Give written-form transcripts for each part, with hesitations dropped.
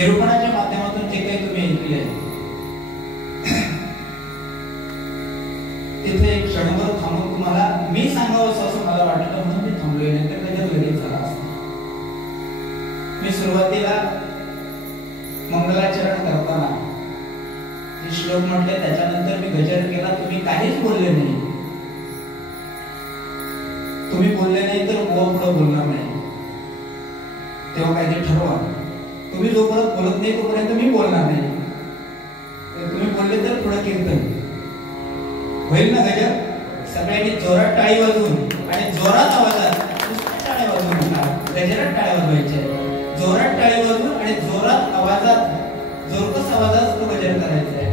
निरूपणाच्या माध्यमातून जे काही तुम्ही ऐकले तिथे एक क्षणभर थांबून तुम्हाला मी सांगावं असं मला वाटलं म्हणून मी थांबलोय, नाही तर त्याच्यात लगेच झाला असता. मी सुरुवातीला मंगलाचरण करताना जे श्लोक म्हटले त्याच्यानंतर मी गजर केला, तुम्ही काहीच बोलले नाही. तुम्ही बोलले नाही तर बुवा पुढे बोलणार नाही. तेव्हा काहीतरी ठरवा. तुम्ही जोपर्यंत बोलत नाही तोपर्यंत मी बोलणार नाही. तुम्ही बोलले तर पुढे कीर्तन होईल ना. गजर सगळ्यांनी जोरात टाळी वाजवून आणि जोरात आवाजात टाळ्या वाजवून गजरात टाळ्या वाजवायच्या. जोरात टाळी वाजवून आणि जोरात आवाजात जोरकस आवाजात तो गजर करायचा आहे.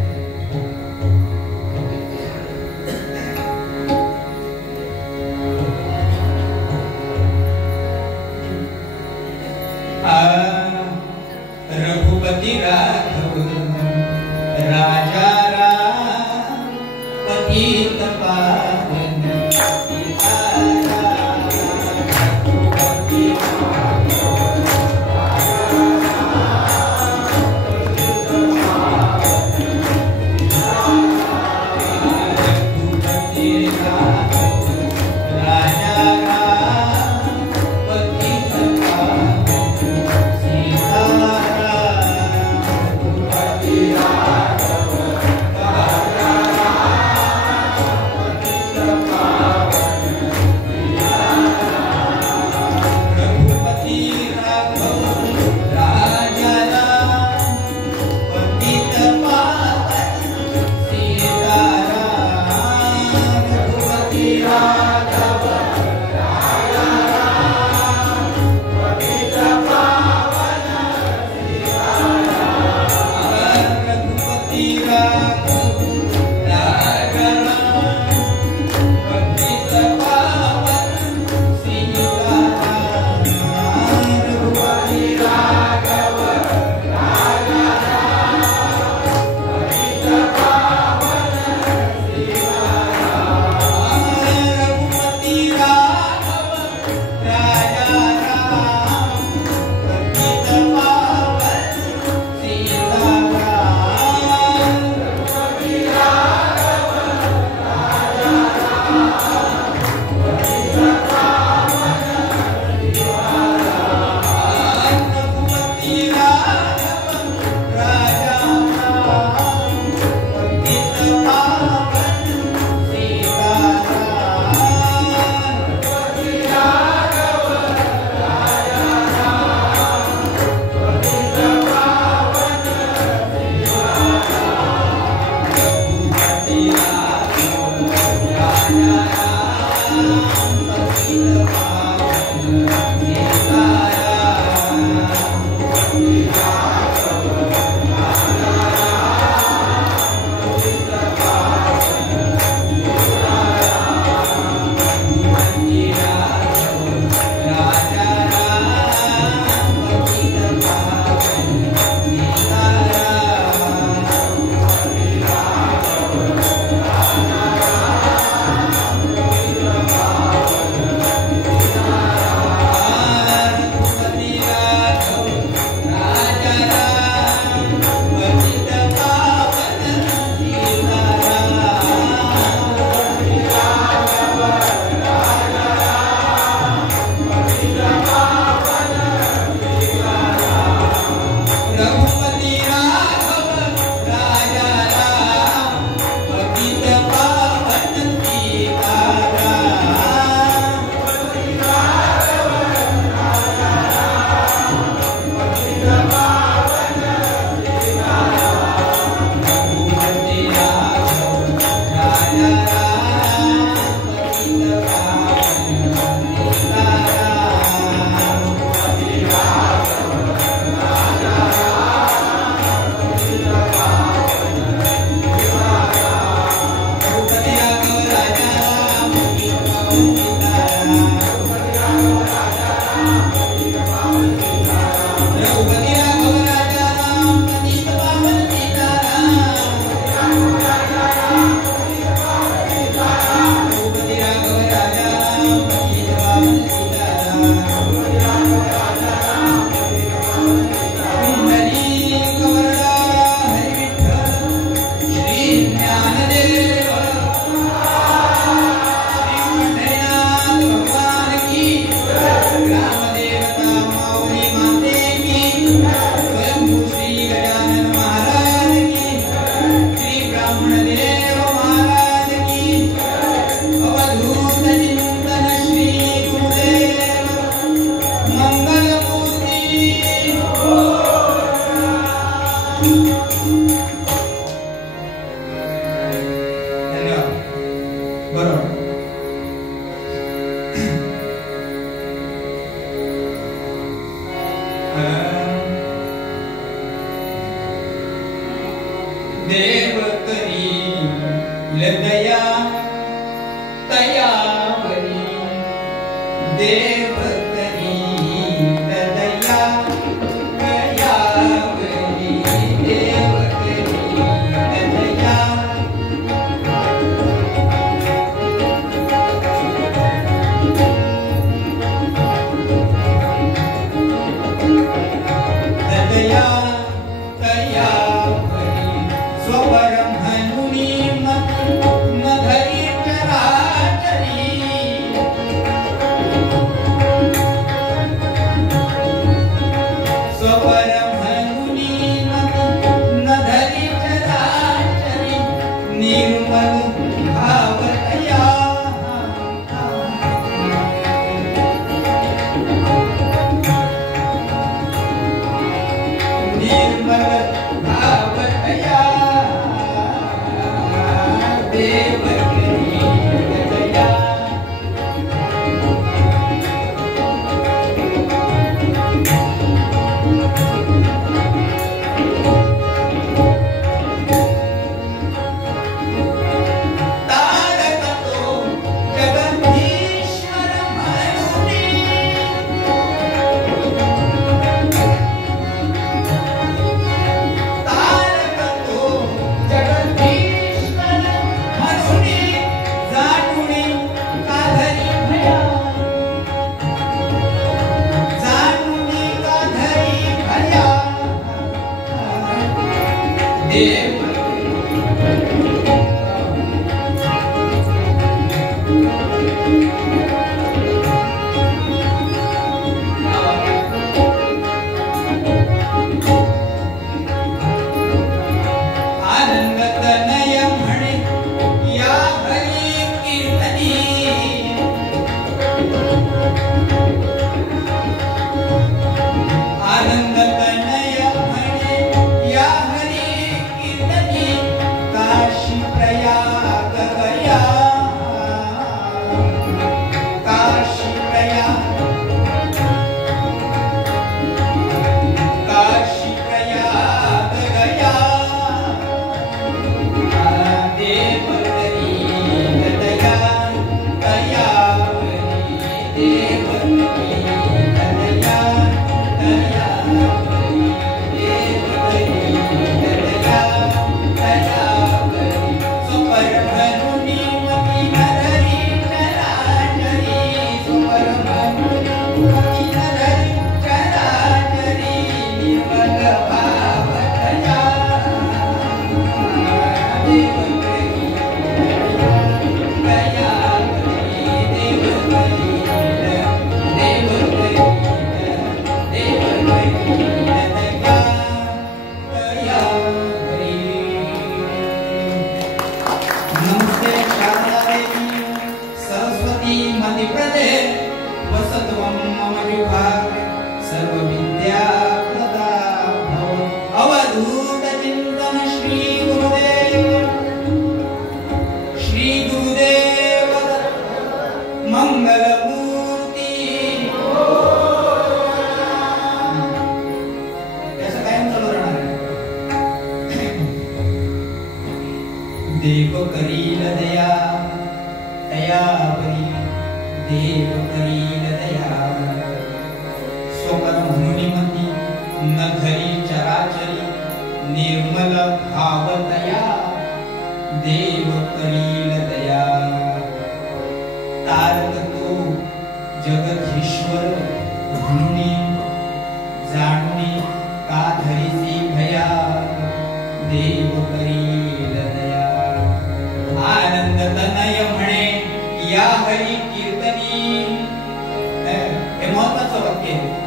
रघुपति राघव राजा राम पतित पावन देव करील दया तयावरी देव करील दया तयावरी देव करील दया दया तयावरी स्वब्रह्मणुनी न धरी चराचरी स्वब्रह्मणुनी न धरी चराचरी निर्मल भावतया निर्मल भावतया देव करील दया तारकतो जगदीश्वर म्हणूनी तारकतो जगदीश्वर म्हणूनी जाणुनी काधरी भया जाणुनी काधरी भया देव आनंद तनय म्हणे या हरी कीर्तनी आनंद तनय म्हणे या हरी कीर्तनी काशी प्रयाग गया काशी प्रयाग काशी प्रयाग गया देव करील दया तयावरी देव करील दया तयावरी देव करील दया तयावरी स्वब्रह्मणुनी मती न धरी चराचरी स्वब्रह्मणुनी मती न धरी चराचरी निर्मल भावतया देव नमस्ते शारदा देवी सरस्वती मध्यप्रदे वसत्वं मम विभागे सर्वविद्या प्रदा भव अवधूत चिंतन श्री गुरुदेव मंगलमूर्ती याचं कायम चालू राहणार आहे. देव करील दया तयावरी देव करील दया स्वब्रह्मणुनी मती न धरी चराचरी निर्मल भावतया देव करील दया तारकतो जगदीश्वर म्हणूनी जाणुनी का धरीसी भया देव करील दया आनंद तनय म्हणे या हरी कीर्तनी हे महत्वाचं वाक्य आहे.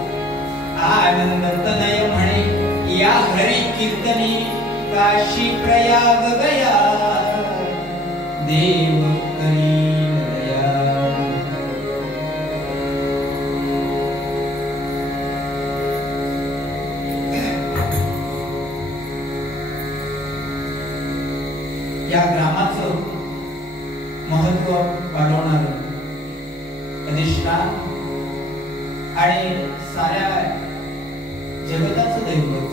आनंद तनय म्हणे या हरी कीर्तनी काशी प्रयाग गया देव करील दया या ग्रामाचं महत्व वाढवणार अधिष्ठान आणि साऱ्या जगताचं दैवत,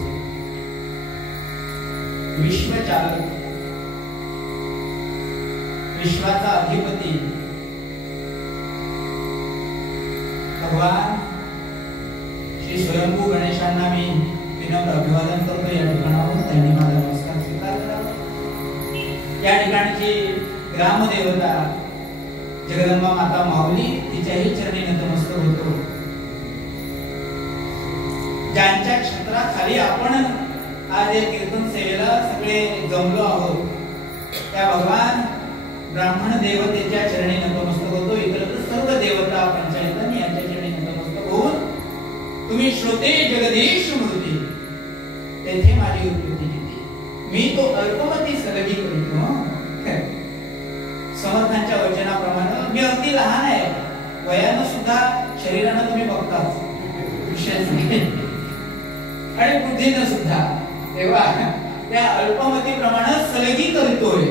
विश्वचालक, विश्वाचा अधिपती भगवान श्री स्वयंभू गणेशांना मी विनम्र अभिवादन करतो या ठिकाणावर. त्यांनी माझा नमस्कार स्वीकार करावा. या ठिकाणची ग्रामदेवता जगदंबा माता माऊली तिच्याही चरणी नतमस्तक होतो. ज्यांच्या क्षेत्राखाली आपण आज या कीर्तन सेवेला सगळे जमलो आहोत त्या भगवान ब्राह्मण देवतेच्या चरणी नतमस्तक होतो. इतर सर्व देवता पंचायतन यांच्या चरणी नतमस्तक होऊन तुम्ही श्रोते जगदीश मूर्ती तेथे माझी उत्पत्ती केली. मी तो अल्पमती सलगी करीतो. समर्थांच्या वचनाप्रमाणे मी अगदी लहान आहे, वयानं सुद्धा शरीरानं तुम्ही बघताच विशेष आणि बुद्धीनं सुद्धा. तेव्हा त्या अल्पमती प्रमाणे सलगी करतोय,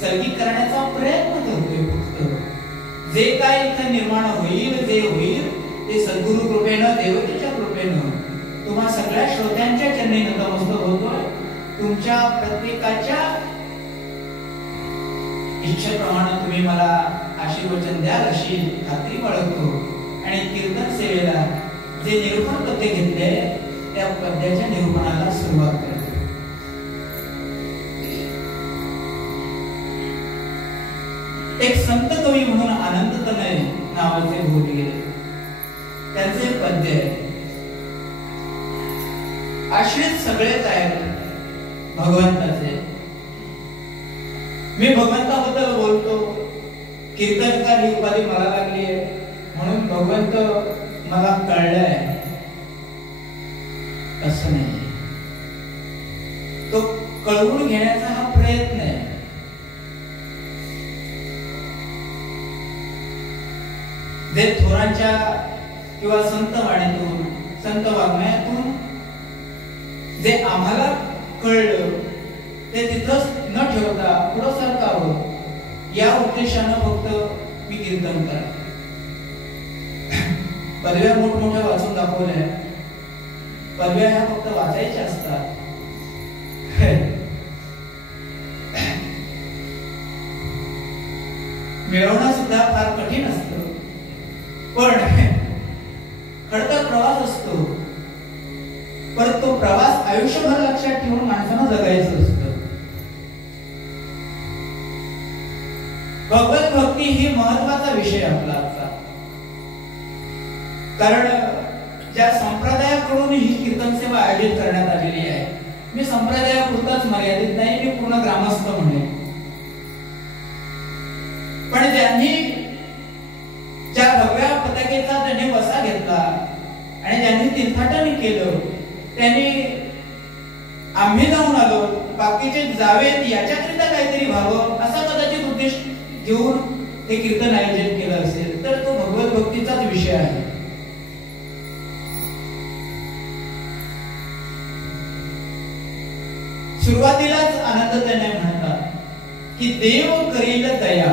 सलगी करण्याचा प्रयत्न करतोय. फक्त जे काय इथं निर्माण होईल, जे होईल ते सद्गुरु कृपेनं, देवतेच्या कृपेनं तुम्हा सगळ्या श्रोत्यांच्या चरणी नतमस्तक होतोय. तुमच्या प्रत्येकाच्या इच्छेप्रमाणे तुम्ही मला आशीर्वचन द्याल अशी खात्री बाळगतो. आणि कीर्तन सेवेला जे निरूपण पद्य घेतले त्या पद्याच्या निरूपणाला सुरुवात करतो. एक संत कवी म्हणून आनंदतनय नावाचे होत गेले. त्यांचे पद्य आश्रित सगळेच आहेत भगवंताचे. मी भगवंताबद्दल बोलतो, कीर्तनकार ही उपाधी मला लागली आहे म्हणून भगवंत मला कळलाय असं नाही. तो कळवून घेण्याचा हा प्रयत्न आहे. जे थोरांच्या किंवा संत वाणीतून, संत वाङ्मयातून जे आम्हाला कळलं ते तिथंच न ठेवता पुढं सरकावं या उद्देशानं फक्त मी कीर्तन करा. पदव्या मोठमोठ्या वाचून दाखवल्या. पदव्या ह्या फक्त वाचायच्या असतात. मिळवणं सुद्धा फार कठीण असतं. पण खडतर प्रवास असतो. पण तो प्रवास आयुष्यभर लक्षात ठेवून माणसानं जगायचं असतं. भगवत भक्ती ही महत्वाचा विषय आपला आजचा. कारण ज्या संप्रदायाकडून ही कीर्तन सेवा आयोजित करण्यात आलेली आहे, मी संप्रदायापुरताच मर्यादित नाही, मी पूर्ण ग्रामस्थ म्हणेन. पण ज्यांनी ज्या भगव्या पताकेचा त्यांनी वसा घेतला आणि ज्यांनी तीर्थाटन केलं, त्यांनी आम्ही जाऊन आलो, बाकीचे जावेत याच्याकरिता काहीतरी व्हावं असा कदाचित उद्देश घेऊन हे कीर्तन आयोजित केलं असेल तर तो भगवत भक्तीचाच विषय आहे. सुरुवातीलाच आनंदतनय म्हणतात की देव करील दया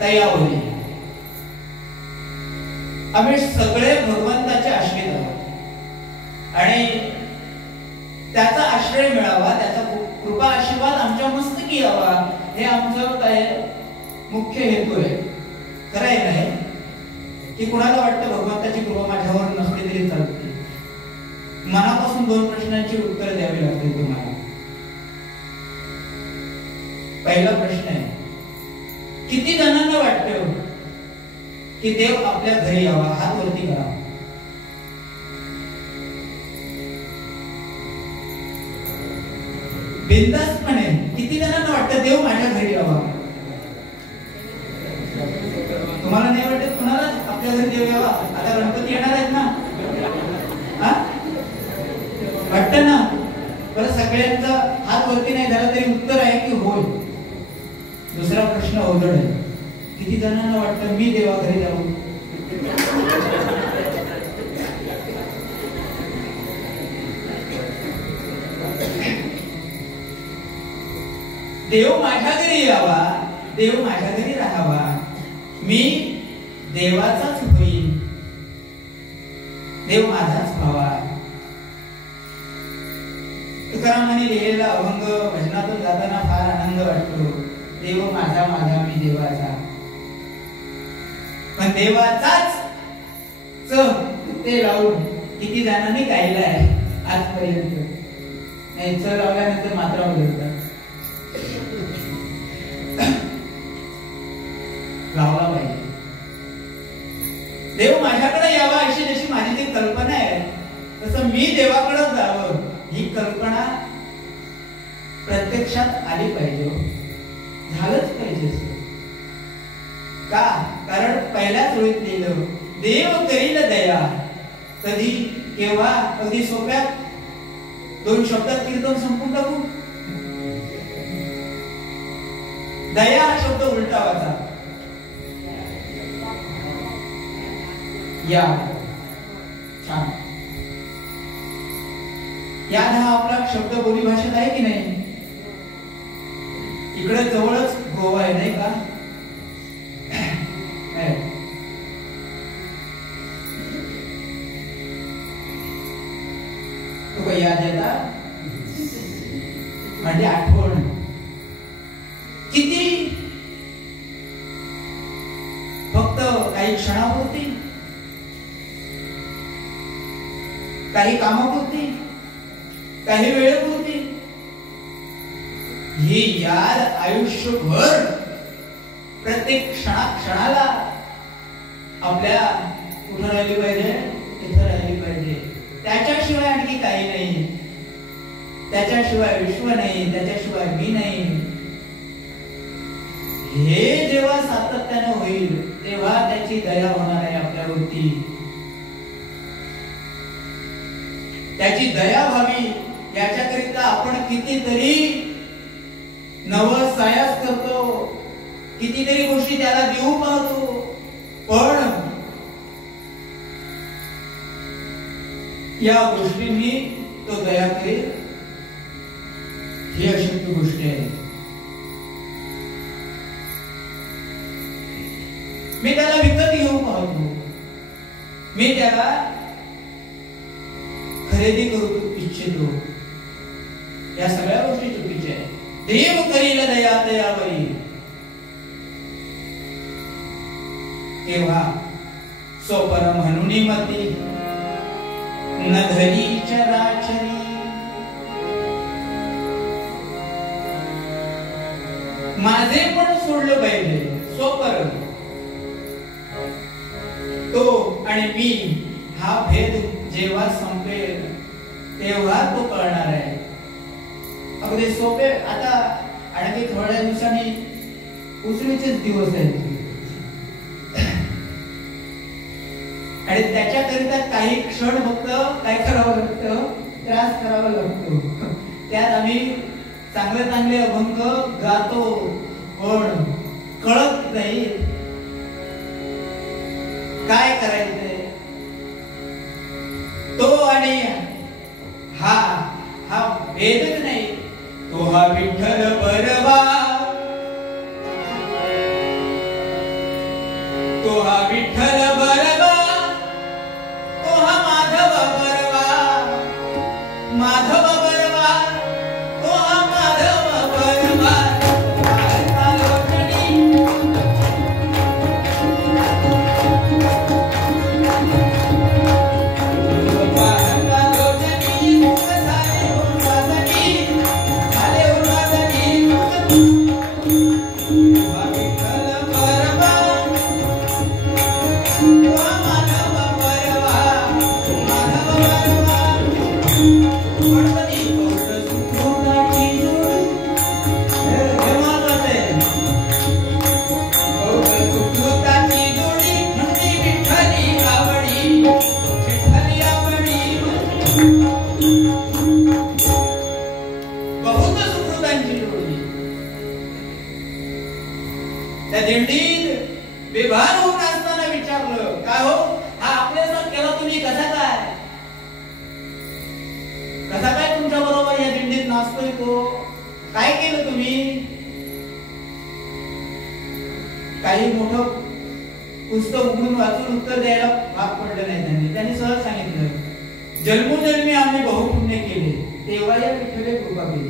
दयावरी. आम्ही सगळे भगवंताचे आश्रित आहोत आणि त्याचा आश्रय मिळावा, त्याचा कृपा आशीर्वाद आमच्या मस्तकी यावा हे आमचं काय मुख्य हेतू आहे. खरं आहे नाही की कुणाला वाटतं भगवंताची कृपा माझ्यावर नसली तरी चालते. मनापासून दोन प्रश्नांची उत्तर द्यावी लागतील तुम्हाला. पहिला प्रश्न आहे, किती जणांना वाटतं की देव आपल्या घरी यावा? हात वरती करा. बिनधास्तपणे किती जणांना वाटतं देव माझ्या घरी यावा? तुम्हाला नाही वाटत कुणाला आपल्या घरी देव यावा? आता गणपती येणार आहेत ना, वाटत ना? बरं, सगळ्यांचा हात वरती नाही झाला तरी उत्तर आहे की होय. दुसरा प्रश्न अवघड आहे, किती जणांना वाटतं मी देवा घरी जाऊ? देव माझ्या घरी यावा, देव माझ्या घरी राहावा, मी देवाचाच होईल, देव माझाच व्हावा. तुकारामांनी लिहिलेला अभंग भजनातून जाताना फार आनंद वाटतो. देव माझा माझा मी देवाचा. पण देवाचाच ते लावून किती जणांनी गायलाय आजपर्यंत. नाही च लावल्यानंतर मात्रा बदलतात. लावला पाहिजे. देव माझ्याकडे यावा अशी जशी माझी ती कल्पना आहे तसं मी देवाकडे जावं ही कल्पना प्रत्यक्षात आली पाहिजे. झालंच पाहिजे. का? कारण पहिल्याच ओळीत लिहिलं देव करील दया. कधी केव्हा? अगदी सोप्यात 2 शब्दात कीर्तन संपून टाकू. दया हा शब्द उलटा वाचा. या छान. याद हा आपला शब्द बोली भाषेत आहे की नाही? इकडे जवळच गोवा आहे नाही का? तो याद येतात म्हणजे आठवण. किती फक्त काही क्षणापुरती, काही कामापुरती, काही वेळेपुरती. ही याद आयुष्यभर प्रत्येक क्षणाला आपल्या कुठं राहिली पाहिजे? इथं राहिली पाहिजे. त्याच्याशिवाय आणखी काही नाही. त्याच्याशिवाय विश्व नाही, त्याच्याशिवाय मी नाही. हे जेव्हा सातत्याने होईल तेव्हा त्याची दया होणार आहे आपल्यावरती. त्याची दया व्हावी याच्याकरिता आपण कितीतरी नवसायास करतो, कितीतरी गोष्टी त्याला देऊ पाहतो. पण या गोष्टींनी तो दया करेल ही अशक्य गोष्ट आहे. मी त्याला विकत घेऊ पाहतो, मी त्याला खरेदी करू इच्छितो. या सगळ्या गोष्टी चुकीच्या आहेत. देव करील दया दयावरी. तेव्हा सोपर म्हणून मती न धरी चराचरी. माझे पण सोडलं पाहिजे. सोपर तो आणि मी हा भेद जेव्हा संपेल तेव्हा तो कळणार आहे. अगदी सोपे. आता आणखी थोड्या दिवसांनी उसळीचेच दिवस आहेत आणि त्याच्याकरिता काही क्षण फक्त काय करावं लागतं? त्रास करावा लागतो. त्यात आम्ही चांगले चांगले अभंग गातो पण कळत नाही काय करायचंय. तो आणि हा भेदच नाही. तो हा विठ्ठल बरवा, तो हा विठ्ठल बरवा, तो हा माधव बरवा, माधव बरवा, तो हा माधव बरवा. त्या दिंडीत बेभान होऊन असताना विचारलं, काय हो हा आपल्यासारखा केला तुम्ही? कसा काय तुमच्या बरोबर या दिंडीत नाचतोय तो? काय केलं तुम्ही? काही मोठं पुस्तक उघडून वाचून उत्तर द्यायला भाग पडलं नाही त्यांनी. त्यांनी सहज सांगितलं, जन्मोजन्मी आम्ही बहुपुण्य केले. तेव्हा या विठ्ठले कृपा केली.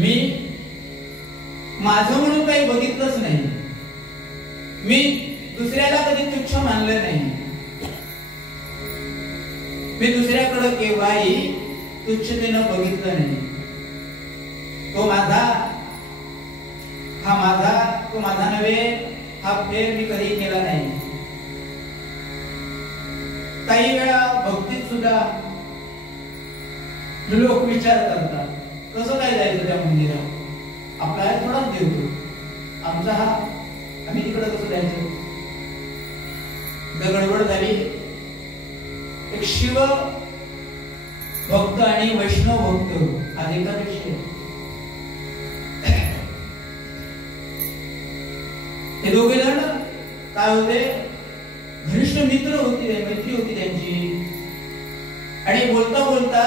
मी माझं म्हणून काही बघितलंच नाही. मी दुसऱ्याला कधी तुच्छ मानलं नाही. मी दुसऱ्याकडे केव्हाही तुच्छतेनं बघितलं नाही. तो माझा, हा माझा, तो माझा नव्हे, हा फेर मी कधी केला नाही. काही वेळा भक्तीत सुद्धा लोक विचार करतात कसं काय जायचं त्या मंदिरात, आपला थोडाच देव तो, आमचा हा, आम्ही तिकडे कसं जायचं. गडबड झाली. एक शिव भक्त आणि वैष्णव भक्त आज एकादशी. हे दोघे जण काय होते, घनिष्ठ मित्र होती, मैत्री होती त्यांची. आणि बोलता बोलता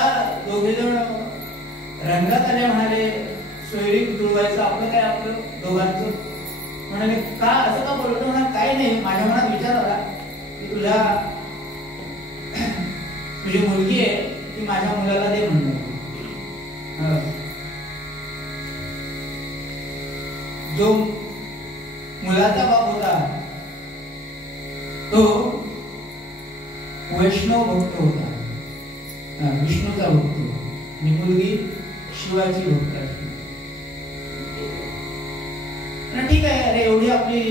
दोघे जण रंगात आले. म्हणाले सोयरीक जुळवायचं आपलं काय, आपलं दोघांचं. म्हणाले का असं का बोलतो. म्हणा काय नाही, माझ्या मनात विचार आला की तुझी मुलगी आहे, ती माझ्या मुलाला दे म्हणलं. जो मुलाचा बाप होता तो वैष्णव भक्त होता, विष्णूचा भक्त, आणि मुलगी शिवाची भक्त असते. ठीक आहे, अरे एवढी आपली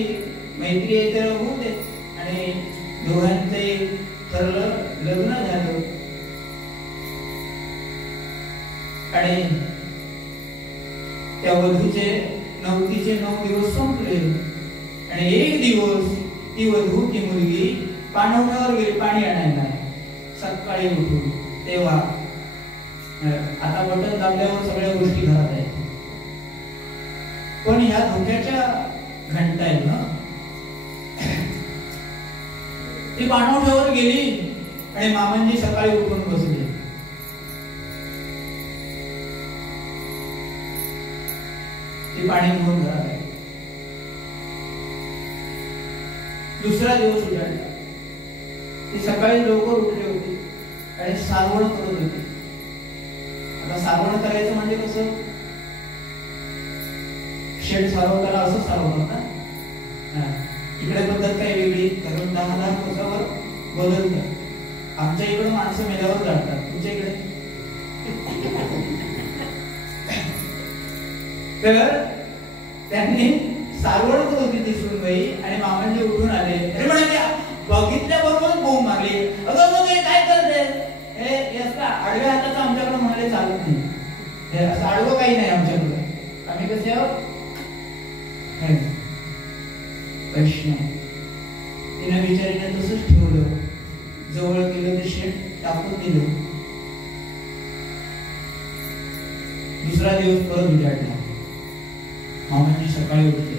मैत्री आहे तर होऊ दे. आणि दोघांचे ठरलं, लग्न झालं. आणि त्या वधूचे नवतीचे 9 दिवस संपले. आणि एक दिवस ती वधू, ती मुलगी पाणवठ्यावर गेली पाणी आणायला सकाळी उठून. तेव्हा आता बटन दाबल्यावर सगळ्या गोष्टी घरात आहेत, पण ह्या धोक्याच्या घंटा आहेत ना. ती पाणवठ्यावर गेली आणि मामांनी सकाळी उठून बसले. ती पाणी घेऊन घरात आहे. दुसरा दिवस उजाडला. ती सकाळी लवकर उठली होती आणि सारवण करत होती. आता सारवण करायचं म्हणजे कसं, शेड सारवताना असं सारवतात ना. इकडे पद्धत काही वेगळी, कारण 10,000 कोसावर बदलतात. आमच्या इकडे माणसं मेल्यावर जातात, तुमच्या इकडे. तर त्यांनी सारवण करत होती ती सुनबाई. आणि मामांजी उठून आले. अरे म्हणाले, बघितल्याबरोबर बोंब मारली. अगं काय करते हे असं आडव्या हाताचं आमच्याकडे म्हणाले चालत नाही. हे असं आडवं काही नाही आमच्याकडे, आम्ही कसे आहोत वैष्णव. तिने बिचारीने तसंच ठेवलं, जवळ केलं ते शेट टाकून दिलं. दुसरा दिवस परत उजाडला. मामांनी सकाळी उठले.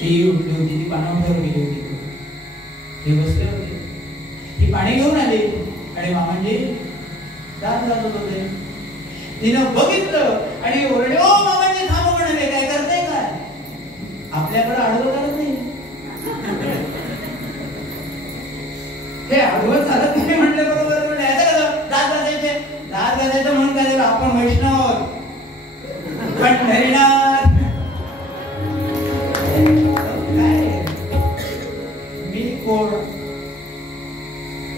ती उठली होती, ती पानावर गेली होती, ते बसले होते. ती पाणी घेऊन आली आणि मामांजी दात जात होते. तिनं बघितलं आणि ओरडले, ओ मामांजी थांबा म्हणाले, काय करताय काय, आपल्याकडे आडवं चालत नाही. हे आडवं चालत नाही म्हटलं बरोबर. दात घासायचं म्हणून काय झालं, आपण वैष्णव पंढरीनाथ. मी कोण,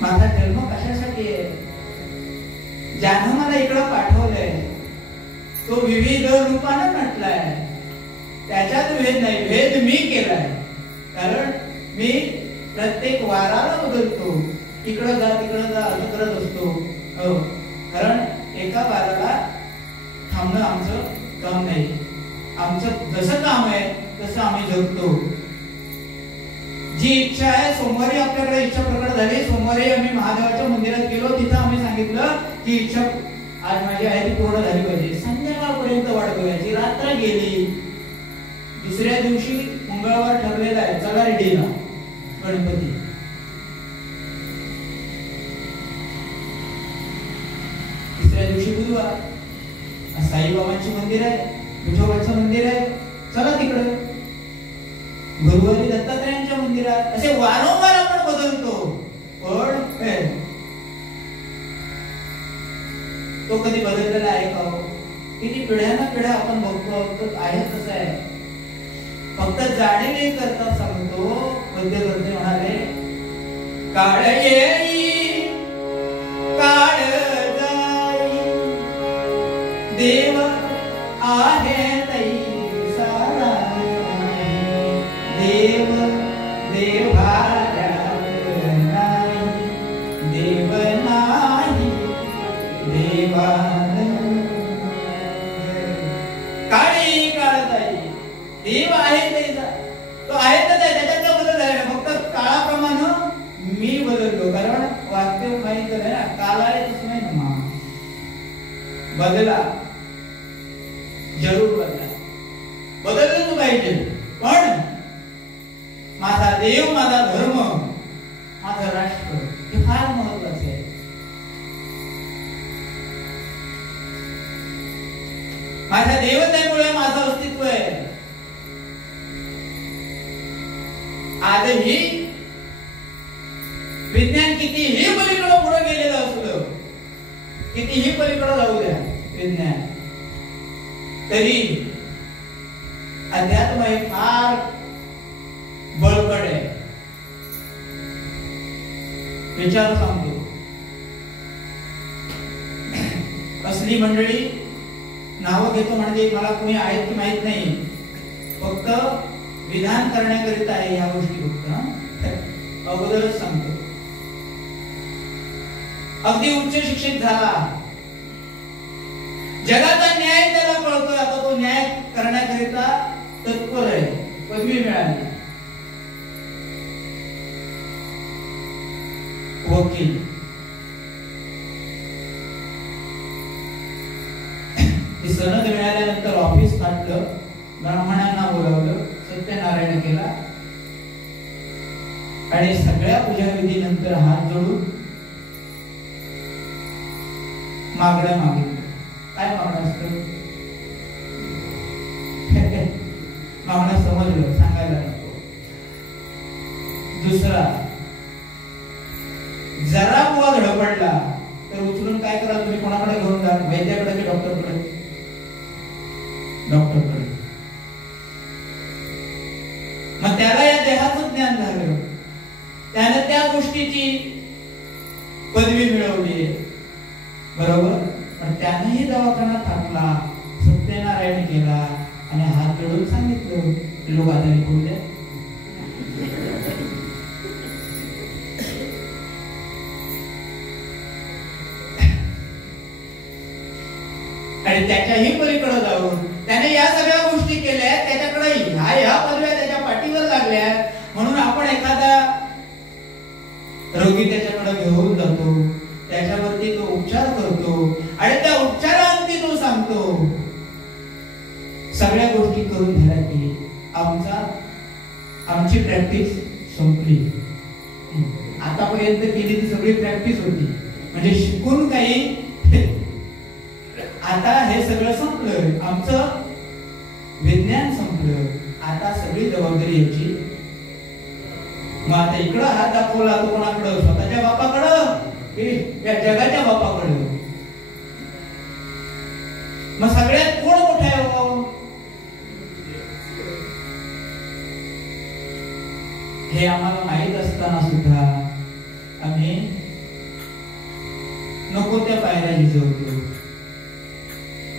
माझा जन्म कशासाठी आहे, ज्यानं मला इकडं पाठवलंय तो विविध रूपानं नटलाय. त्याच्यात भेद नाही, भेद मी केलाय. कारण मी प्रत्येक वाराला बदलतो, इकडं जा तिकडं जा असं करत असतो. कारण एका वाराला थांबणं आमचं काम नाही. आमचं जसं काम आहे तसं आम्ही जगतो. जी इच्छा आहे, सोमवारी आपल्याकडे इच्छा प्रकट झाली. सोमवारी आम्ही महादेवाच्या मंदिरात गेलो. तिथं आम्ही सांगितलं की इच्छा आज माझी आहे ती पूर्ण झाली पाहिजे. संध्याकाळपर्यंत वाट बघायची, रात्र गेली. दुसऱ्या दिवशी मंगळवार ठरलेला आहे, चला रेडीला गणपती. तिसऱ्या दिवशी बुधवार, साईबाबांचे मंदिर आहे, विठोबाचं मंदिर आहे, चला तिकडे. गुरुवारी दत्तात्रयांच्या मंदिरात. असे वारंवार आपण बदलतो. तो कधी बदललेला आहे का हो? किती पिढ्याना पिढ्या आपण बघतो तर आहे तसं आहे. फक्त जाणीवे करता सांगतो. पद्यकर्ते म्हणाले, काळ येई काळ जाई देव आहे तैसा देव देवाऱ्यात नाही देव नाही देवान काळी काळ जाई देव आहे तैसा तो आहे तर त्याच्यात काय बदल आहे. फक्त काळाप्रमाणे मी बदललो. कारण वाक्य माहित आहे ना, काल आहे तसं नाही ना, बदला जरूर बदला, बदललं पाहिजे. पण माझा देव, माझा धर्म, माझं राष्ट्र हे फार महत्वाचे आहे. माझ्या देवतेमुळे माझं अस्तित्व आहे. आजही विज्ञान कितीही पलीकडे पुढे गेलेलं असलं, कितीही पलीकडे जाऊ द्या विज्ञान, तरी अध्यात्म हे फार बळकट आहे. विचार सांगतो, असली मंडळी नावं घेतो म्हणजे मला कोणी आहेत की माहित नाही, फक्त विधान करण्याकरिता आहे या गोष्टी. फक्त अगोदरच सांगतो, अगदी उच्च शिक्षित झाला, जगाचा न्याय त्याला कळतोय, आता तो न्याय करण्याकरिता तत्पर आहे, पदवी मिळाली, वकील. सनद मिळाल्यानंतर ऑफिस काढलं, ब्राह्मणांना बोलावलं, सत्यनारायण केला आणि सगळ्या पूजाविधी नंतर हात जोडून मागणं मागितलं. काय मागणं असतं? मागणं समजलं, सांगायला नको. दुसरा, जरा बुवा धडपडला तर उचलून काय करा तुम्ही, कोणाकडे घेऊन जा? वैद्याकडे की डॉक्टरकडे? डॉक्टरकडे. मग त्याला या देहाचं ज्ञान झालं, त्याने त्या गोष्टीची पदवी मिळवली, बरोबर. पण त्यानेही दवाखाना टाकला, सत्यनारायण केला आणि हात जोडून सांगितलं, लोक आता निघून द्या. आणि त्याच्याही पलीकडे जाऊन त्याने या सगळ्या गोष्टी केल्या, त्याच्याकडे ह्या पदव्या त्याच्या पाठीवर लागल्या. म्हणून आपण एखादा रोगी त्याच्याकडे घेऊन जातो, त्याच्यावरती तो उपचार करतो आणि त्या उपचारांती तो सांगतो, सगळ्या गोष्टी करून झाल्या की आमची प्रॅक्टिस संपली. आतापर्यंत केली ती सगळी प्रॅक्टिस होती, म्हणजे शिकून काही, आता हे सगळं संपलं, आमचं विज्ञान संपलं, आता सगळी जबाबदारी याची. मग आता इकडं हात दाखवला तो कोणाकडं? स्वतःच्या बापाकडं की या जगाच्या बापाकडं? मग सगळ्यात कोण मोठा आहे हो? हे आम्हाला माहित असताना सुद्धा आम्ही नको त्या पायऱ्या झिजवतो.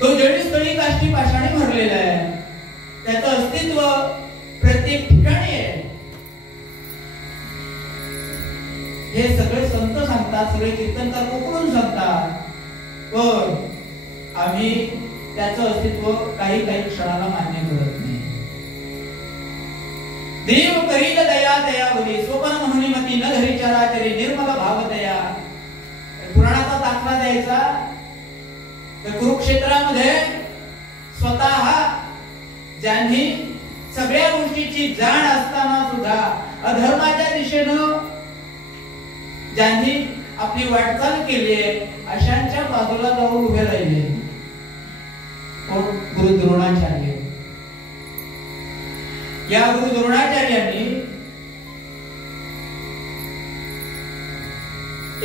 तो जळी स्थळी काष्टी पाषाणी भरलेला आहे, त्याचं अस्तित्व प्रत्येक ठिकाणी आहे. हे सगळे संत सांगतात, सगळे कीर्तनकार कोकणून सांगतात, पण आम्ही त्याचं अस्तित्व काही क्षणाला मान्य करत नाही. देव करील दया दयावरी स्वप्न म्हणून मती न धरी चराचरी निर्मल भाव दया. पुराणाचा दाखला द्यायचा तर कुरुक्षेत्रामध्ये स्वतः ज्यांनी सगळ्या गोष्टीची जाण असताना सुद्धा अधर्माच्या दिशेनं ज्यांनी आपली वाटचाल केली आहे, अशांच्या बाजूला जाऊन उभे राहिले गुरु द्रोणाचार्य. या गुरु द्रोणाचार्यांनी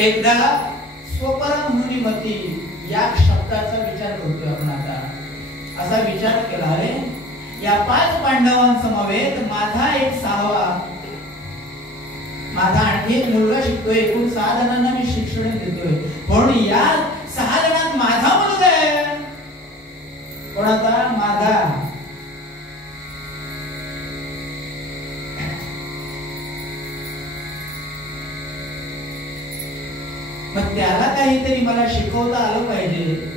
एकदा स्वपर म्हणून मती या शब्दाचा विचार करतोय आपण आता. असा विचार केला, अरे या 5 पांडवांसमवेत माझा एक 6वा, माझा आणखी एक मुलगा शिकतोय. एकूण 6 जणांना मी शिक्षण देतोय, पण या 6 जणांत माझा मुलगा आहे. कोणाचा? माझा. मग त्याला काहीतरी मला शिकवता आलं पाहिजे.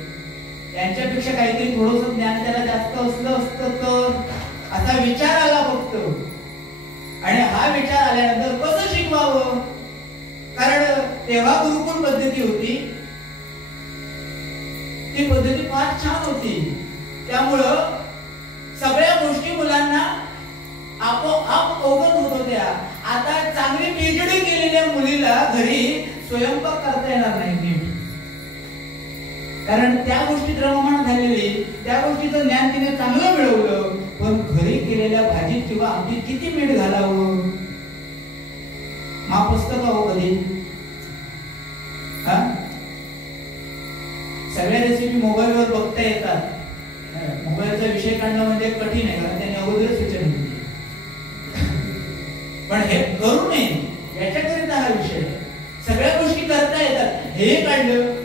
यांच्यापेक्षा काहीतरी थोडंसं ज्ञान त्याला जास्त असतं तर असा विचार आला फक्त. आणि हा विचार आल्यानंतर कसं शिकवावं, कारण तेव्हा गुरुकुल पद्धती होती, ती पद्धती फार छान होती. त्यामुळं सगळ्या गोष्टी मुलांना आपोआप अवगत होत होत्या. आता चांगली पीएचडी केलेल्या मुलीला घरी स्वयंपाक करता येणार नाही नीट, कारण त्या गोष्टीत रममाण झालेली, त्या गोष्टीचं ज्ञान तिने चांगलं मिळवलं. पण घरी केलेल्या भाजीत किंवा आमटीत किती मीठ घालावं माप असतं का हो कधी? सगळ्या रेसिपी मोबाईलवर बघता येतात. मोबाईलचा विषय काढणं म्हणजे कठीण आहे, कारण त्यांनी अगोदर सूचना दिली. पण हे करू नये याच्याकरिता हा विषय. सगळ्या गोष्टी करता येतात. हे काढलं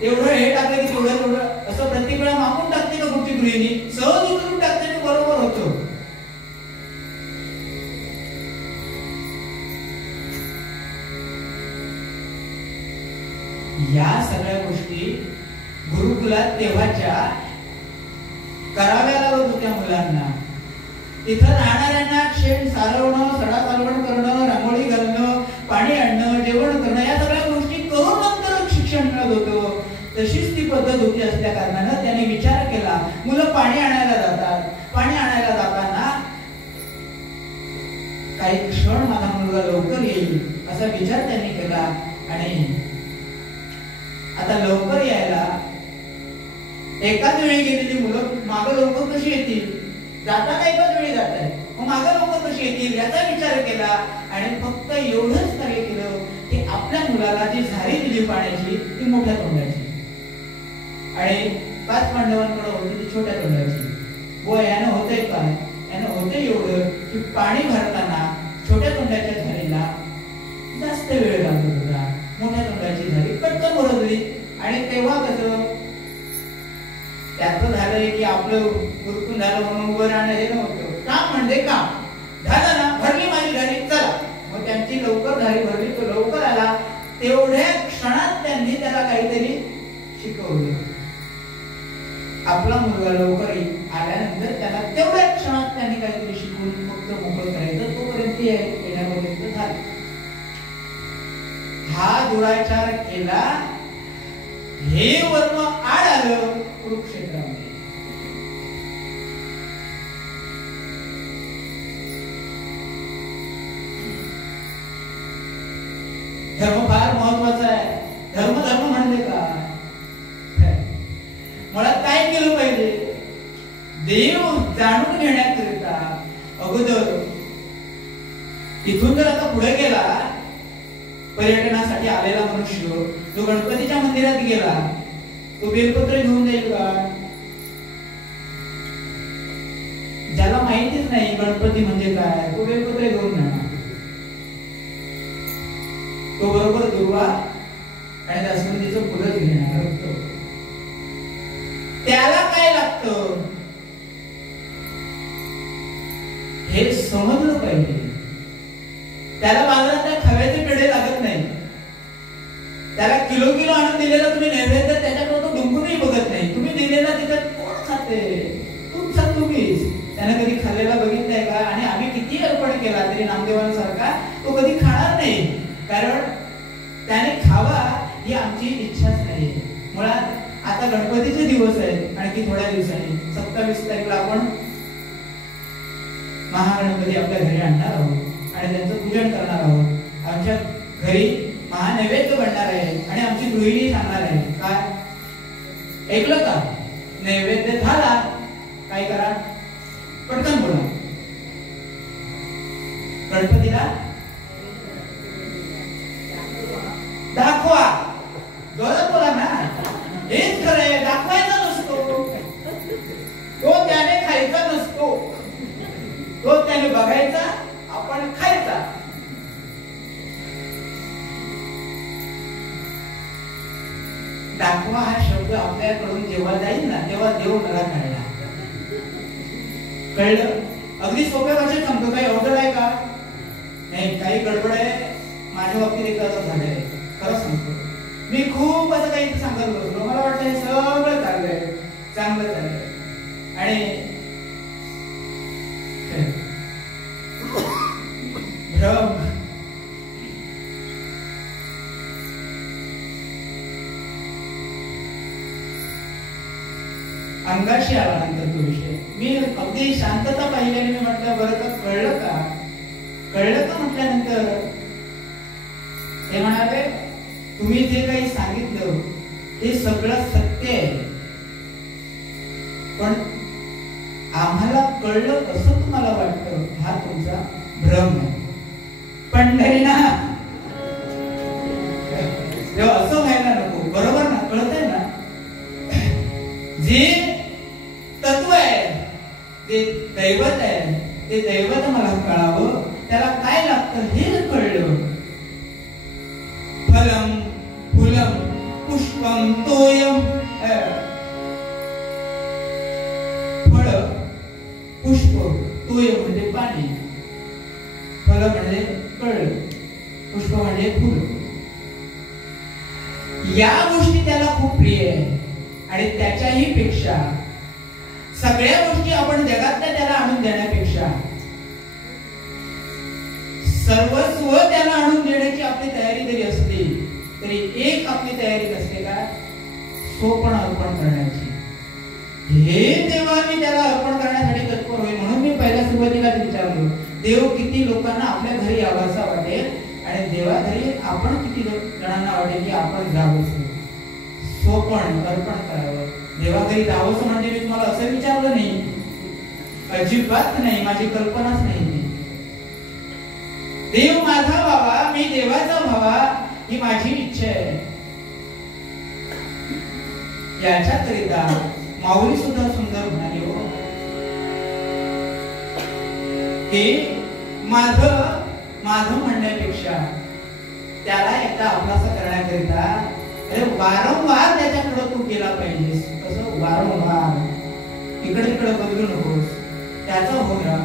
तेवढं, हे टाकलं की तेवढं असं प्रत्येक वेळा मापून टाकते का कुठची गृहिणी? सहज उचलून टाकते आणि बरोबर होतं. या सगळ्या गोष्टी गुरुकुलात तेव्हाच्या कराव्या लागत होत्या मुलांना. तिथं राहणाऱ्यांना शेण सारवणं, सडा कालवण करणं, रांगोळी घालणं, पाणी आणणं, जेवण करणं, या सगळ्या गोष्टी करून नंतर शिक्षण मिळत होतं. तशीच ती पद्धत होती असल्या कारणानं त्याने विचार केला, मुलं पाणी आणायला जातात. पाणी आणायला जाताना काही क्षण माझा मुलगा लवकर येईल असा विचार त्यांनी केला. आणि आता लवकर यायला एकाच वेळी गेलेली मुलं मागं लवकर कशी येतील? जाताना एकाच वेळी जात आहे, मग मागं लवकर कशी येतील याचा विचार केला. आणि फक्त एवढंच कार्य केलं की आपल्या मुलाला जी झारी दिली पाण्याची ती मोठ्या तोंडाची, आणि 5 पांडवांकडे होती ती छोट्या तोंडाची. व यानं होतंय काय? यानं होतंय एवढं की पाणी भरताना छोट्या तोंडाच्या झारीला जास्त वेळ लागत होता, मोठ्या तोंडाची झारी पटकन भरवली. आणि तेव्हा कसं त्याचं झालंय की आपलं उरकून झालं म्हणून वर आणणं हे नव्हतं. काम म्हणजे काम झालं ना, भरली माझी झारी, चला. मग त्यांची लवकर झारी भरली, तो लवकर आला. तेवढ्या क्षणात त्यांनी त्याला काहीतरी शिकवलं. आपला मुलगा लवकर आल्यानंतर त्याला तेवढ्या क्षणात त्यांनी काहीतरी शिकवून फक्त मोकळं करायचं. तोपर्यंत येण्यापर्यंत झालं. हा दुराचार केला, हे वर्म आड आलं कुरुक्षेत्रामध्ये. धर्म फार महत्वाचा आहे. धर्म धर्म म्हणजे काय? मुळात काय केलं पाहिजे? देव जाणून घेण्याकरिता अगोदर इथून जर आता पुढे गेला, पर्यटनासाठी आलेला मनुष्य जो गणपतीच्या मंदिरात गेला, तो बेलपत्र घेऊन जाईल का? ज्याला माहितीच नाही गणपती म्हणजे काय, तो बेलपत्र घेऊन जाणार. तो बरोबर दुर्वा आणि जास्वंदीचं फुलंच घेणार. त्याला काय लागतं हे समजलं पाहिजे. त्याला बाजारात त्या खव्याचे पेढे लागत नाही. त्याला किलो किलो आणून दिलेला तुम्ही नैवेद्य त्याच्याकडे तो डुंकूनही बघत नाही. तुम्ही दिलेला तिथं कोण खाते? तुमचा तुम्हीच. त्याने कधी खाल्लेला बघितलंय का? आणि आम्ही किती अर्पण केला तरी नामदेवांसारखा तो कधी खाणार नाही, कारण त्याने खावा ही आमची इच्छाच नाही. मुळात आता गणपतीचे दिवस आहेत, आणखी थोड्या दिवसांनी 27 तारखेला आपण महागणपती आपल्या घरी आणणार आहोत आणि त्यांचं पूजन करणार आहोत. आमच्या घरी महानैवेद्य बनणार आहे आणि आमची गृहिणी सांगणार आहे काय? ऐकलं का? नैवेद्य झाला, काय करा? पटकन बोला. गणपतीला दाखवा. जोरात बोला ना. हेच दाखवा हा शब्द आपल्याकडून जेव्हा जाईल ना तेव्हा देव मला कळला. कळलं? अगदी सोप्या भाषेत सांगतो. काही अवघड आहे का? नाही. काही गडबड आहे माझ्या बाबतीत एकदा असं झालंय. खरं सांगतो. मी खूप असं काही सांगत बसलो. मला वाटतं हे सगळं चाललंय, चांगलं चाललंय. आणि भ्रम अंगाशी आला नंतर तो विषय. मी अगदी शांतता पाहिली आणि मी म्हटलं बरं का, कळलं का? कळलं का म्हटल्यानंतर ते म्हणाले तुम्ही जे काही सांगितलं हे सगळं सत्य आहे, पण आम्हाला कळलं असं तुम्हाला वाटतं, हा तुमचा भ्रम आहे. पंढरीनाथ तेव्हा असं व्हायला नको. बरोबर ना? कळतंय ना? जे तत्व आहे, जे दैवत आहे, ते दैवत मला कळावं, त्याला काय लागतं हे कळलं. फलम फुलम पुष्पम तोयम. फळ, पुष्प, तोय म्हणजे पाणी, फल म्हणजे फळ, पुष्प म्हणजे फुल. या गोष्टी त्याला खूप प्रिय आहे. आणि त्याच्याही पेक्षा सगळ्या गोष्टी आपण जगातल्या त्याला आणून देण्यापेक्षा सर्वस्व त्याला आणून देण्याची आपली तयारी जरी असली तरी एक आपली तयारी नसते का? सोपण अर्पण करण्याची. हे तेव्हा मी त्याला अर्पण करण्यासाठी तत्पर होईल. म्हणून मी पहिल्या सुरुवातीलाच विचारलो, देव किती लोकांना आपल्या घरी यावासा वाटेल आणि देवा घरी आपण किती जणांना वाटेल की आपण जावं, सोपण अर्पण करावं. देवा घरी जावंसं म्हणजे मी तुम्हाला असं विचारलं नाही, अजिबात नाही, माझी कल्पनाच नाही. देव माझा व्हावा, मी देवाचा व्हावा, ही माझी इच्छा आहे. याच्याकरिता माऊली सुद्धा सुंदर म्हणाली हो की माझं म्हणण्यापेक्षा त्याला एकदा अभ्यास करण्याकरिता वारंवार त्याच्याकडे तू गेला पाहिजेस. कसं वारंवार? इकडे तिकडे बदलू नकोस, त्याचा हो ना.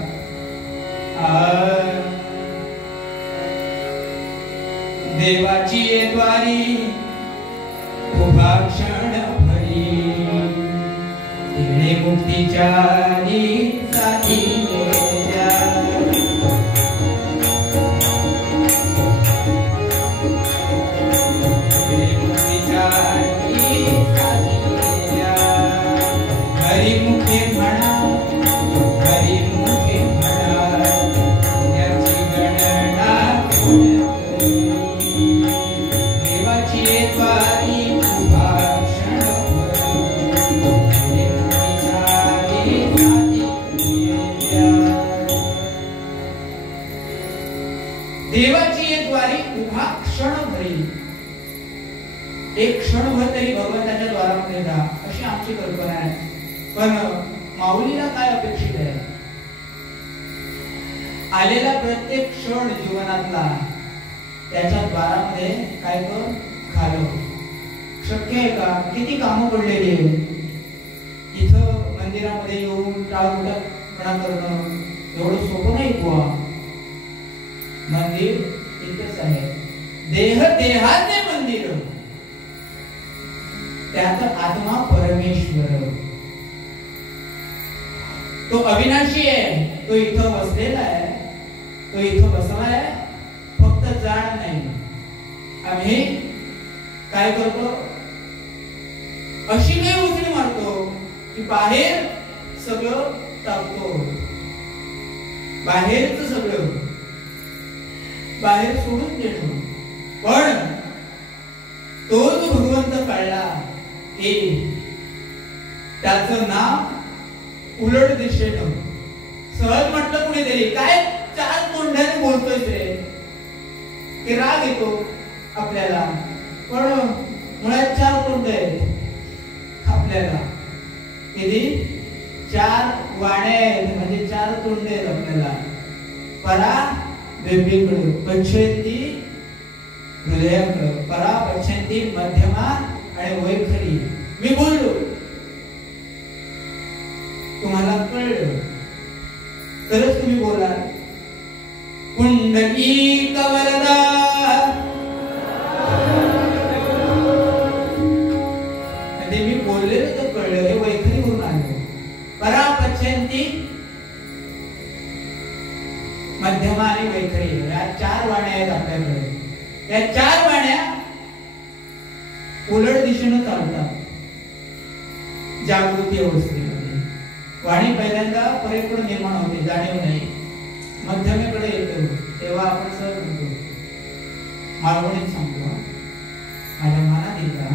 देवाची द्वारी उभा क्षण भरी, तिने मुक्तीच्या साठी हरिमुखे म्हणा, हरिमुखे म्हणा, याची गणना देवाची द्वारी उभा क्षण देवाची द्वारी उभा क्षण भरी. एक क्षणभर तरी भगवंताच्या द्वारामध्ये जा, अशी आमची कल्पना आहे. पण माऊलीला काय अपेक्षित आहे? आलेला प्रत्येक क्षण जीवनातला त्याच्या द्वारामध्ये काय कर घालव. शक्य आहे का? किती कामं पडलेली आहे. इथं मंदिरामध्ये येऊन टाळमुटापणा करणं एवढं सोपं नाही बुवा. मंदिर इथंच आहे, देह देहाचे मंदिर, त्यात आत्मा परमेश्वर. तो अविनाशी आहे, तो इथं बसलेला आहे, तो इथं बसलाय, फक्त जाण नाही. आम्ही काय करतो? अशी काही उचली मारतो की बाहेर सगळं टाकतो, बाहेरच सगळं बाहेर सोडून देतो. पण तो जो भगवंत कळला की त्याचं नाव उलट दिशेनं, सहज म्हटलं कुणीतरी काय चार तोंडाने बोलतोय रे, की राग येतो आपल्याला. पण मुळात चार तोंड आहेत आपल्याला, किती? चार वाण्या आहेत, म्हणजे चार तोंड आहेत आपल्याला. परा बेंबीकडे, पश्चेती हृदयाकडे, परा पश्चेती मध्यमा आणि वैखरी मी बोललो, तुम्हाला कळलं तरच तुम्ही बोला. पुंडलीक वरदा मी बोललेलं तर कळलं, हे वैखरीवरून आलं. परापश्यंती मध्यमा आणि वैखरी या 4 वाण्या आहेत आपल्याकडे. या 4 वाण्या उलट दिशेनं चालतात जागृती अवस्थेमध्ये. वाणी पहिल्यांदा परेकडून निर्माण होते, जाणीव नाही. मध्यमेकडे येतो तेव्हा आपण सहज म्हणतो, मालवणीत सांगतो, माझ्या मनात येता.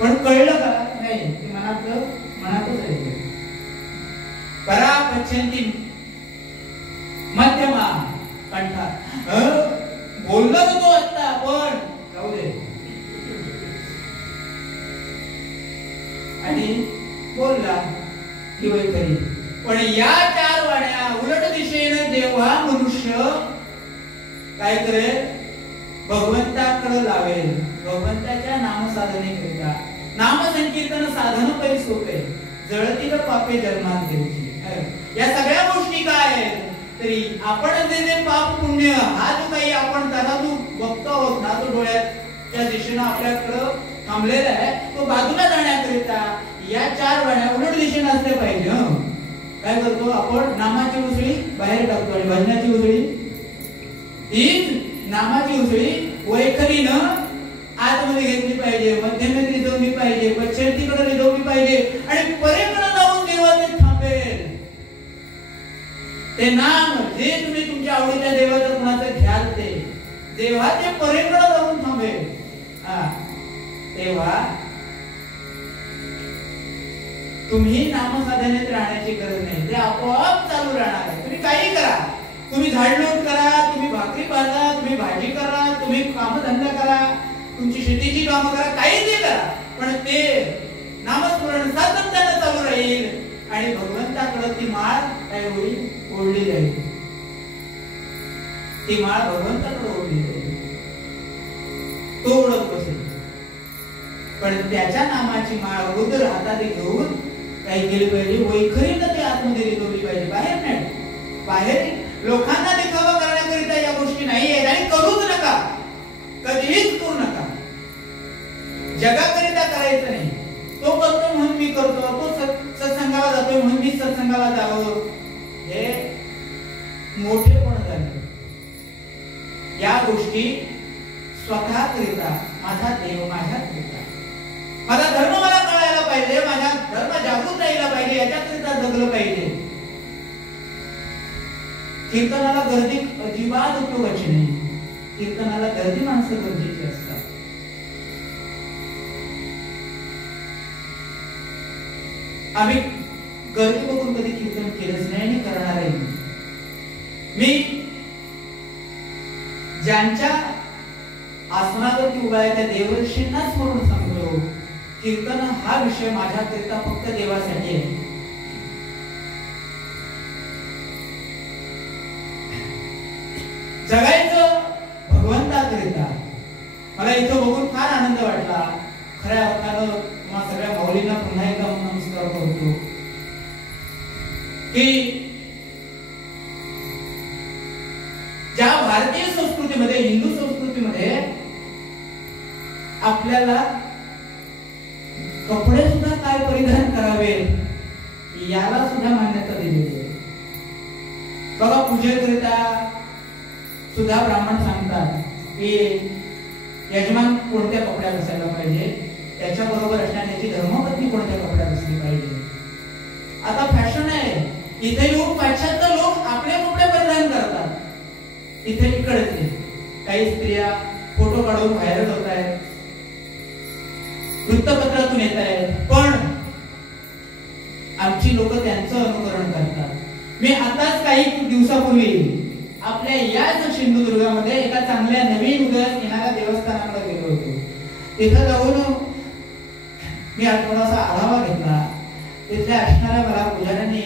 पण कळलं का नाही, ते मनातच आहे. परापश्यंती मध्यमा कंठात बोलला तो आता, पण जाऊ दे. आणि बोलला की वैखरी. पण या 4 वाण्या उलट दिशेनं जेव्हा मनुष्य काय करेल, भगवंताकडे लावेल, भगवंताच्या नामसाधनेकरिता. नामसंकीर्तन साधन पै सोपे, जळतील पापे जन्मात घ्यायची. या सगळ्या गोष्टी काय आहेत, तरी आपण जे पाप पुण्य हा जो काही आपण तराजू बघतो आहोत ना, तो डोळ्याच्या दिशेनं आपल्याकडं थांबलेला आहे, तो बाजूला जाण्याकरिता या 4 वाण्या उलट दिशेने असले पाहिजे. काय करतो आपण, नामाची उसळी बाहेर टाकतो आणि भजनाची उसळी, ही नामाची उसळी वैखरीनं आतमध्ये घेतली पाहिजे, मध्यमेत रिजवली पाहिजे, पश्चिमेकडे रिजवली पाहिजे आणि परेकडे जाऊन देवा ते थांबेल. ते नाम जे तुम्ही तुमच्या आवडीच्या देवाचं कुणाचं घ्याल, ते जेव्हा ते परेकडे जाऊन थांबेल, तेव्हा तुम्ही नामसाधनेत राहण्याची गरज नाही, ते आपोआप चालू राहणार आहे. तुम्ही काही करा, तुम्ही झाडलोट करा, तुम्ही भाकरी भाजा, तुम्ही भाजी करा, तुम्ही कामधंदा करा, तुमची शेतीची कामं करा, काही ते करा, पण ते नामस्मरण सातत्यानं चालू राहील आणि भगवंताकडे ती माळ काय होईल, ओढली जाईल. ती माळ भगवंताकडे ओढली जाईल, तो ओढत बसेल. पण त्याच्या नामाची माळ रुद्र हातात घेऊन काय केली पाहिजे, वैखरीनं ते आतमध्ये रिजवली पाहिजे, बाहेर नाही. बाहेर लोकांना देखावा करण्याकरिता या गोष्टी नाही आहेत आणि करूच नका, कधीच करू नका. जगाकरिता करायचं नाही. तो करतो म्हणून मी करतो, तो सत्संगाला जातोय म्हणून मी सत्संगाला जावं, हे मोठेपण झाले. या गोष्टी स्वतःकरिता, माझा देव माझ्याकरिता, माझा धर्म मला कळायला पाहिजे, माझा धर्म जागृत राहिला पाहिजे, याच्याकरिता जगलं पाहिजे. कीर्तनाला गर्दी अजिबात उपयोगाची नाही. कीर्तनाला गर्दी माणसं गरजेची असतात. आम्ही गर्दी बघून कधी कीर्तन केलंच नाही आणि करणार आहे. मी ज्यांच्या आसनावरती उभा आहे त्या देवर्षींनाच म्हणून सांगतो, कीर्तन हा विषय माझ्याकरिता फक्त देवासाठी आहे. जगायचं भगवंताकरिता. मला इथं बघून फार आनंद वाटला. खऱ्या अर्थानं तुम्हा सगळ्या माऊलींना पुन्हा एकदा नमस्कार करतो की ज्या भारतीय संस्कृतीमध्ये, हिंदू संस्कृतीमध्ये आपल्याला कपडे सुद्धा काय परिधान करावे याला सुद्धा मान्यता दिलेली आहे. बघा, पूजेकरिता सुद्धा ब्राह्मण सांगतात की यजमान कोणत्या कपड्यात असायला पाहिजे, त्याच्याबरोबर असणारी त्याची धर्मपत्नी कोणत्या कपड्यात असली पाहिजे. आता फॅशन आहे, इथे येऊन पाश्चात्य लोक आपले कपडे परिधान करतात. इथे इकडचे काही स्त्रिया फोटो काढून व्हायरल होत आहेत, वृत्तपत्रातून येत आहेत, पण आमची लोक त्यांचं अनुकरण करतात. मी आताच काही दिवसापूर्वी आपल्या याच सिंधुदुर्गामध्ये एका चांगल्या नवीन उदयास येणाऱ्या देवस्थानाकडे गेलो होतो. तिथं जाऊन मी थोडासा आढावा घेतला. तिथल्या असणाऱ्या मला पुजाऱ्यांनी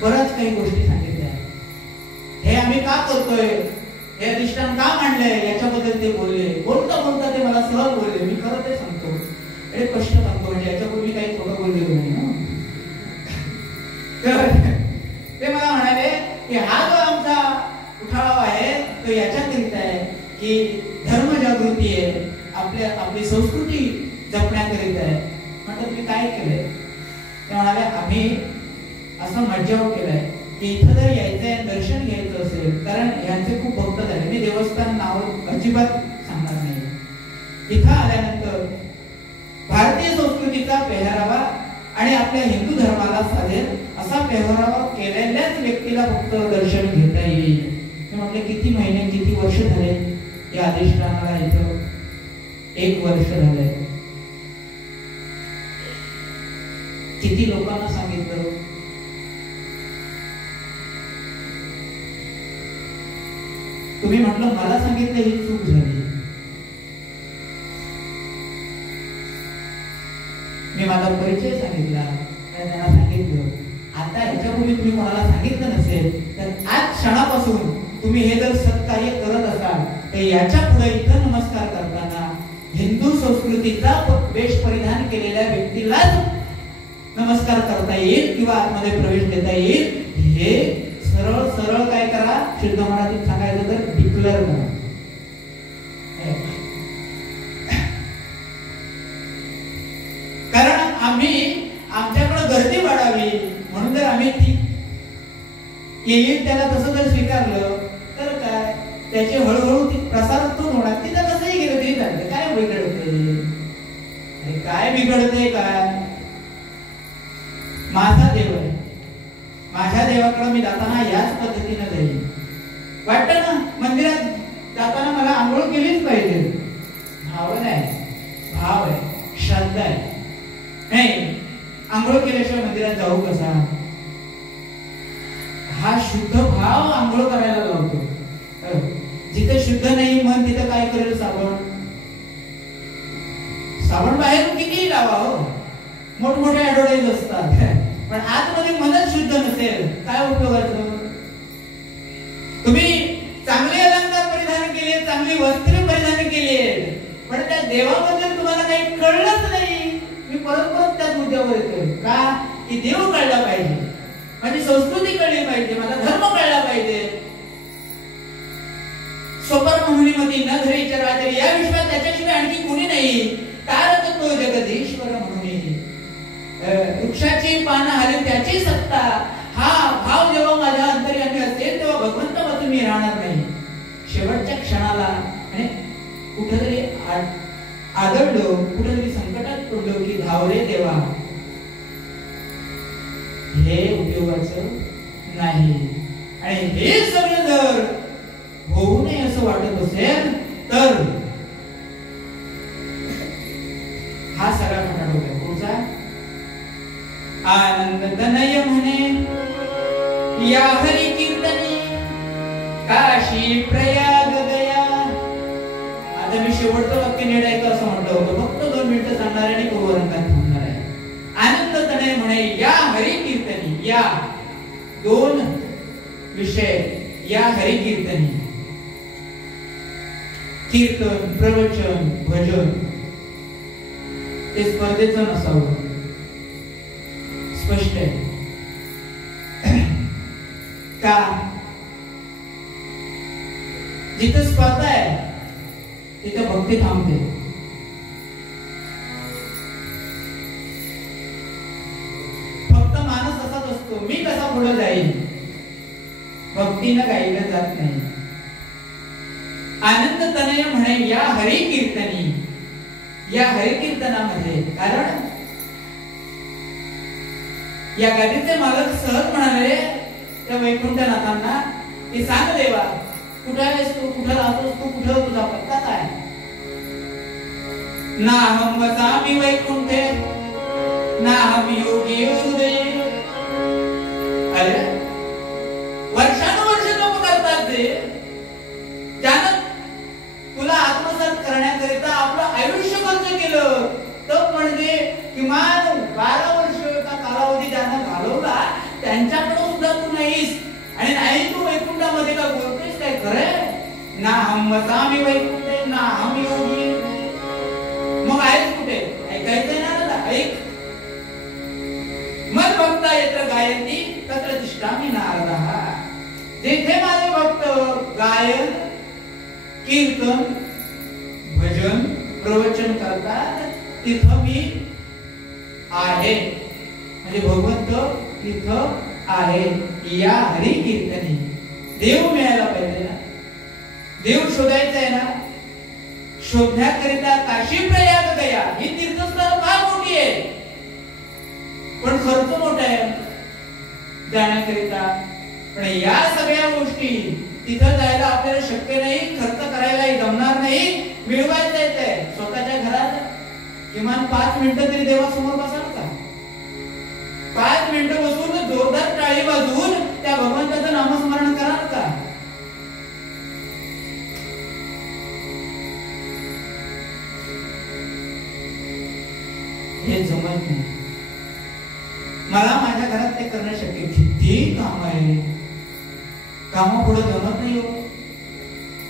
बऱ्याच काही गोष्टी सांगितल्या. हे आम्ही का करतोय हे अधिष्ठान का मांडलंय याच्याबद्दल ते बोलले. बोलता बोलता ते मला सहज बोलले. मी खरं ते सांगतो, एक प्रश्न सांगतो, म्हणजे याच्यापूर्वी काही खोटं बोललेलो नाही ना. ते मला म्हणाले की हा जो आमचा उठाव आहे तो याच्याकरिता आहे की धर्म जागृती आहे, आपली संस्कृती जपण्याकरिता आहे. म्हटलं तुम्ही काय केलंय? ते म्हणाले आम्ही असं मज्जाव केलाय की इथं जर यायचंय दर्शन घ्यायचं असेल, कारण यांचे खूप भक्त झाले, मी देवस्थान नाव अजिबात सांगणार नाही. इथं आल्यानंतर भारतीय संस्कृतीचा पेहरावा आणि आपल्या हिंदू धर्माला साधेल असा पेहरावा केलेल्याच व्यक्तीला फक्त दर्शन घेता येईल. मी म्हटलं किती महिने किती वर्ष झाले या अधिष्ठानाला? इथं 1 वर्ष झालंय. किती लोकांना सांगितलं? तुम्ही म्हटलं मला सांगितलं ही चूक झाली. मी माझा परिचय सांगितला आणि त्यांना सांगितलं आता ह्याच्यापूर्वी तुम्ही कोणाला सांगितलं नसेल तर आज क्षणापासून तुम्ही हे जर सत्कार्य करत असाल तर याच्या पुढे इथं नमस्कार करताना हिंदू संस्कृतीचा वेश परिधान केलेल्या व्यक्तीलाच नमस्कार करता येईल किंवा आतमध्ये प्रवेश देता येईल. हे सरळ सरळ काय करा, शुद्ध मराठीत सांगायचं तर डिक्लेअर करा. कारण आम्ही आमच्याकडे गर्दी वाढावी म्हणून जर आम्ही ती येईल त्याला तसं जर स्वीकारलं तर काय त्याचे हळूहळू प्रसार तो होणार. तिथं कसंही गेलं तरी चालतं. काय बिघडते? काय बिघडते? काय माझा देव आहे, माझ्या देवाकडे मी जाताना याच पद्धतीने जाईल. वाटतं ना मंदिरात जाताना मला आंघोळ केलीच पाहिजे. भाव आहे, भाव आहे, श्रद्धा आहे. नाही आंघोळ केल्याशिवाय मंदिरात जाऊ कसा? हा शुद्ध भाव आंघोळ करायला लावतो. जिथे शुद्ध नाही मन तिथे काय करेल? साबण. साबण बाहेरून कितीही लावा हो, मोठमोठे ऍडव्हर्टाईज असतात, पण आतमध्ये मनच शुद्ध नसेल काय उपयोगाचं? तुम्ही चांगले अलंकार परिधान केले, चांगली वस्त्रे परिधान केली, पण त्या देवाबद्दल तुम्हाला काही कळलंच नाही. मी परत परत त्याच मुद्द्यावर येतोय का की देव कळला पाहिजे, माझी संस्कृती कळली पाहिजे, माझा धर्म कळला पाहिजे. स्वपर म्हणून न धरीच्या राजा या विश्वात त्याच्याशिवाय आणखी कोणी नाही. तारक तो जगदीश्वर म्हणून वृक्षाची पानं हरी त्याची सत्ता. हा भाव जेव्हा माझ्या अंतर्यामी असेल तेव्हा भगवंतापासून मी राहणार नाही. शेवटच्या क्षणाला आणि कुठेतरी आदळलो, कुठेतरी संकटात पडलो की धावरे देवा, हे उपयोगाचं नाही. आणि हे सगळं जर होऊ नये असं वाटत असेल तर हा सगळा खटाट होता. पुढचा आनंद तनय म्हणे या हरी कीर्तनी काशी प्रयाग गया. आता मी शेवटचं वाक्य नीट ऐका असं म्हटलं होतं, फक्त 2 मिनिटं सांगणार आहे आणि पूर्वरंगात थांबणार आहे. आनंद तनय म्हणे या हरी कीर्तनी, या 2 विषय, या हरी कीर्तनी. कीर्तन, प्रवचन, भजन ते स्पर्धेचं नसावं. स्पष्ट आहे का? जिथे स्पर्धा आहे तिथे भक्ती थांबते. फक्त माणूस असाच असतो, मी कसा पुढे जाईल, भक्तीनं गायलं जात नाही. आनंद तनय म्हणे या हरी कीर्तनी, या हरी कीर्तनामध्ये. कारण या गाडीचे मालक सहज म्हणाले त्या वैकुंठनाथांना की सांग देवा कुठे आहेस तू, कुठे राहतोस तू, कुठे तुझा पत्ता काय? नाहम वसामि वैकुंठे नाहम योगी हृदये. अरे वर्षानुवर्ष लोक करतात ते, ज्यानं तुला आत्मसात करण्याकरिता आपलं आयुष्य खर्च केलं, तर म्हणजे किमान 12 वर्ष का कालावधी ज्यानं घालवला त्यांच्याकडे सुद्धा तू नाहीस. आणि नाही तू वैकुंठामध्ये का बोलतोयस काय? खरंय ना हम वसामी वैकुंठे ना हम योगी. मग आहेच कुठे? ऐकायचंय ना दादा, ऐक. मत भक्ता यत्र गायती तत्र तिष्ठामि नारदः. जेथे माझे भक्त गायन, कीर्तन, भजन, प्रवचन करतात तिथं मी आहे. म्हणजे भगवंत तिथं आहे. या हरी कीर्तनी. देव मिळायला पाहिजे ना, देव शोधायचा आहे ना. शोधण्याकरिता काशी प्रयाग गया ही तीर्थस्थळ फार मोठी आहे, पण खर्च मोठा आहे जाण्याकरिता. पण या सगळ्या गोष्टी तिथं जायला आपल्याला शक्य नाही, खर्च करायलाही जमणार नाही. मिळवायचं आहे स्वतःच्या घरात किमान 5 मिनिटं तरी देवासमोर बसाल का? 5 मिनिटं बसून जोरदार टाळी वाजवून त्या भगवंताचं नामस्मरण कराल का? हे जमत नाही. मला माझ्या घरात ते करणं शक्य. किती काम आहे, काम पुढे जमत नाही हो.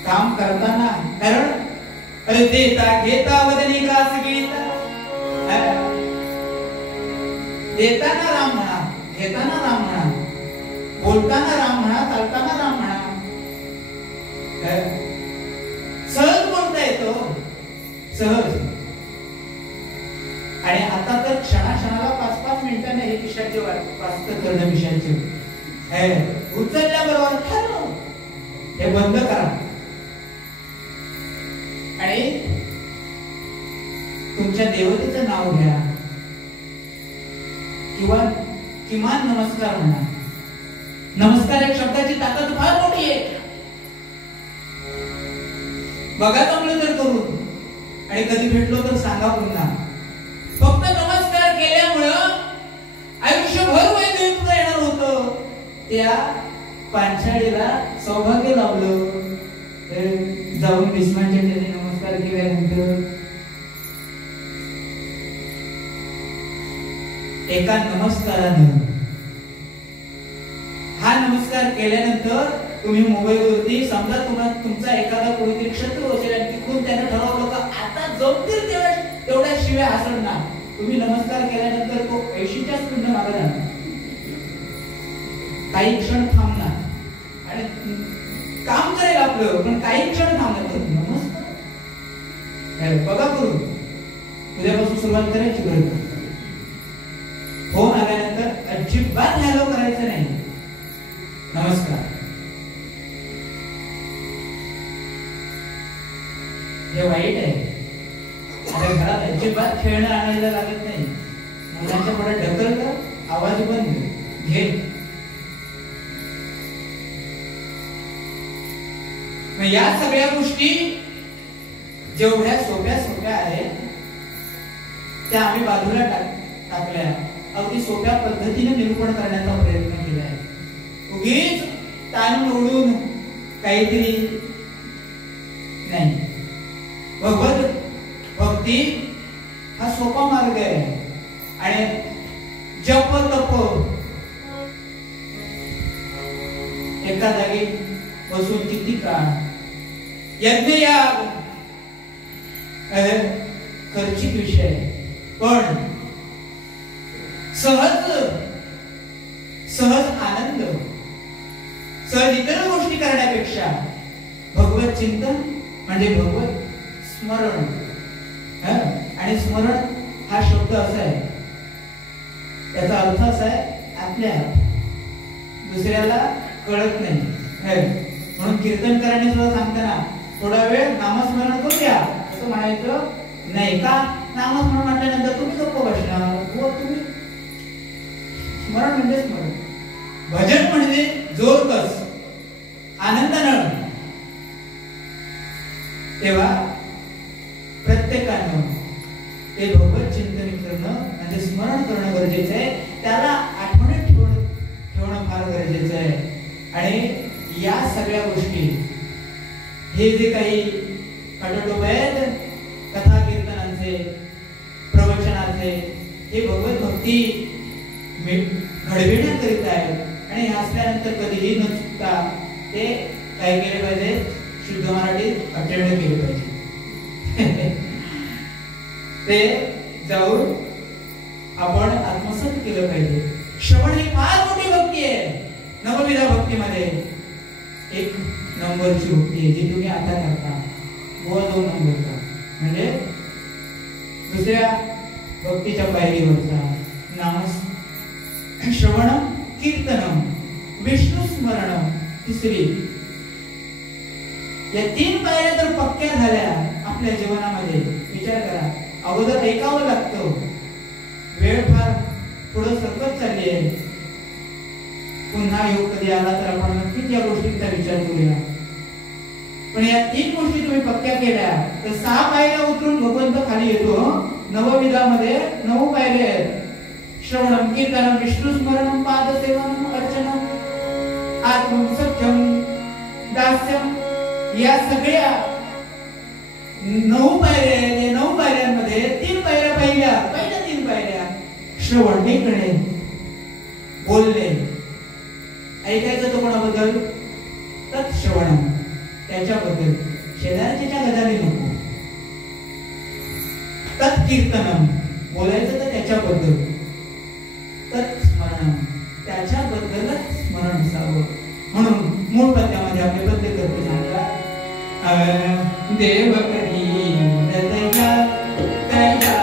काम करताना कारण अरे देता घेता वदनी कास गीता. देताना राम म्हणा, घेताना राम म्हणा, बोलताना राम म्हणा, चालताना राम म्हणा. सहज बोलता येतो, सहज. आणि आता तर क्षणाक्षणाला 5-5 मिनिटांना हे विषयाचे वाचत करणं विषयाचे उचलल्याबरोबर ठरव हे बंद करा. आणि तुमच्या देवतेचं नाव घ्या किंवा किमान नमस्कार म्हणा. नमस्कार एक शब्दाची ताकद फार मोठी आहे. बघा जमलं तर करून, आणि कधी भेटलो तर सांगा पुन्हा. फक्त नमस्कार केल्यामुळं आयुष्यभर वैद्यकीय येणार होतं. त्या पांचाळीला सौभाग्य लाभलं. जाऊन भीष्मांच्या चरणी नमस्कार केल्यानंतर एका नमस्कारानं, हा नमस्कार केल्यानंतर तुम्ही मोबाईलवरती समजा तुमचा एखादा कोणीतरी शत्रू असेल आणि तिकडून त्याने ठरवलं का आता जमतील तेवढ्या शिव्या हसडणार. तुम्ही नमस्कार केल्यानंतर तो 80च्या स्पीडनं मागे राहणार. काही क्षण थांबणार आणि काम करेल आपलं, पण काही क्षण थांबणार. नमस्कार बघा करू, उद्यापासून सुरुवात करायची. बरोबर फोन आल्यानंतर अजिबात हॅलो करायचं नाही, नमस्कार. हे वाईट आहे. आता घरात अजिबात खेळणं आणायला लागत नाही. मुलांच्या पुढे ढकललं, आवाज बंद, घे. या सगळ्या गोष्टी जेवढ्या सोप्या सोप्या आहेत त्या आम्ही बाजूला टाकल्या. अगदी सोप्या पद्धतीने निरूपण करण्याचा प्रयत्न केलाय. उगीच ताणून ओढून काहीतरी नाही. भगवत भक्ती हा सोपा मार्ग आहे. आणि जप तप एका जागी बसून किती काळ, यज्ञ याग खर्चिक विषय, पण सहज आनंद, सहज इतर गोष्टी करण्यापेक्षा भगवत चिंतन म्हणजे भगवत स्मरण. आणि स्मरण हा शब्द असा आहे, त्याचा अर्थ असा आहे आपल्या दुसऱ्याला कळत नाही. म्हणून कीर्तनकारांनी सुद्धा सांगताना थोडा वेळ नामस्मरण करूया असं म्हणायचं नाही. का? नामस्मरण म्हटल्यानंतर तुम्ही गप्प बसणार. तुम्ही स्मरण म्हणजे स्मरण, भजन म्हणजे जोर कस, आनंदानं. तेव्हा प्रत्येकानं ते भगवत चिंतन करणं म्हणजे स्मरण करणं गरजेचं आहे. त्याला आठवणीत ठेवणं फार गरजेचं आहे. आणि या सगळ्या गोष्टी, हे जे काही खटोटोप आहेत कथा कीर्तनाचे, प्रवचनाचे, हे भगवत भक्ती घडविण्याकरिता आहेत. आणि असल्यानंतर कधीही न चुकता ते काय केले पाहिजे, शुद्ध मराठीत अटेंड केलं पाहिजे. ते जाऊन आपण आत्मसात केलं पाहिजे. श्रवण ही फार मोठी भक्ती आहे. नवविधा भक्तीमध्ये एक नंबरची भक्ती आहे जी तुम्ही आता करता. व 2 नंबरचा म्हणजे दुसऱ्या भक्तीच्या पायरीवरचा नाम श्रवण कीर्तन विष्णू स्मरण तिसरी. या 3 पायऱ्या जर पक्क्या झाल्या आपल्या जीवनामध्ये, विचार करा, अगोदर ऐकावं लागतं. वेळ फार पुढे सरकत चालली आहे. पुन्हा योग कधी आला तर आपण नक्कीच या गोष्टींचा विचार करूया. पण या 3 गोष्टी तुम्ही पक्क्या केल्या तर 6 पायऱ्या उतरून भगवंत खाली येतो. नवविधामध्ये 9 पायऱ्या आहेत. श्रवणम कीर्तनम विष्णू स्मरणम पादसेवनम अर्चनम आत्मम सत्यम दास्यम, या सगळ्या 9 पायऱ्या आहेत. या 9 पायऱ्यांमध्ये 3 पायऱ्या पहिल्या 3 पायऱ्या श्रवण, ऐकणे, बोलणे. ऐकायचं तो कोणाबद्दल? तत्श्रवण, त्याच्याबद्दल. शेजारच्या गजाली नको. तत्कीर्तनम, बोलायचं तर त्याच्याबद्दल. तत्स्मरण, त्याच्याबद्दलच स्मरण असावं. म्हणून मूळ पद्यामध्ये आपले पद्य करते सांगतात, देव करी दया दया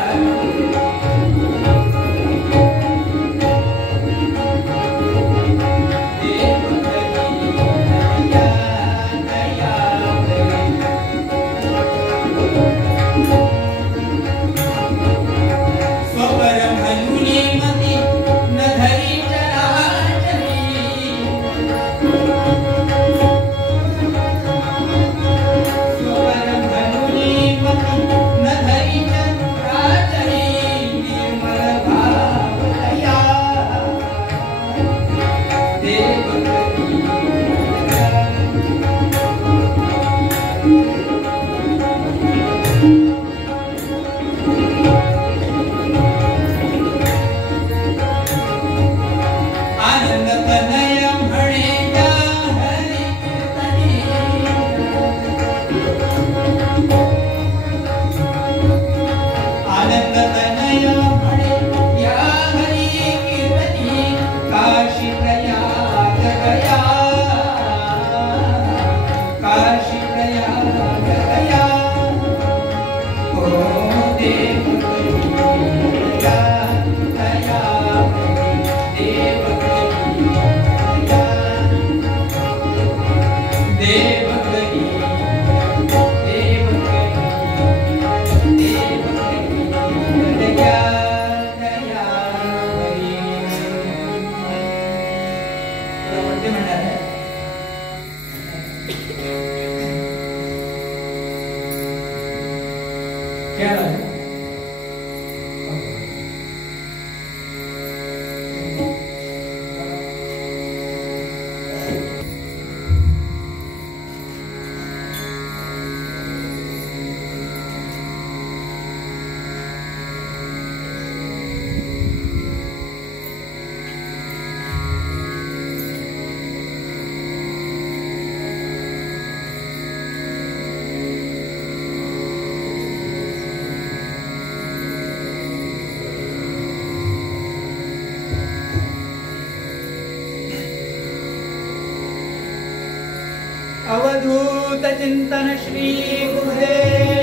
अवधूत चिंतन श्री गुरुदेव